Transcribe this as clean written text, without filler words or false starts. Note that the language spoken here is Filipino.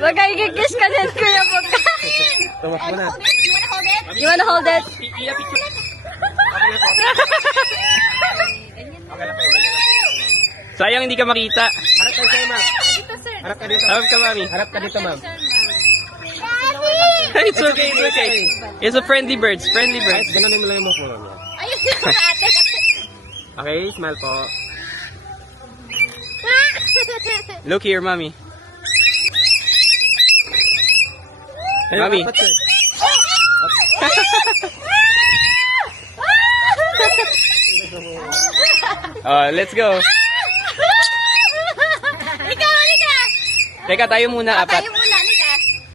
Magkikikis ka din, Kuya Puka. Tumak mo na. You wanna hold it? Sayang hindi ka makita. Harap ka sa'yo, ma'am. Harap ka dito. Harap ka, mami. Harap ka dito, ma'am. It's okay, it's okay. It's a friendly birds, friendly Guys, birds. gano'n mo lang yung mukha niya. Okay, smile po. Look here, mami. Mami. Dapat, sir. Let's go. Ikaw, halika! Teka, tayo muna, apat. Tayo muna, halika!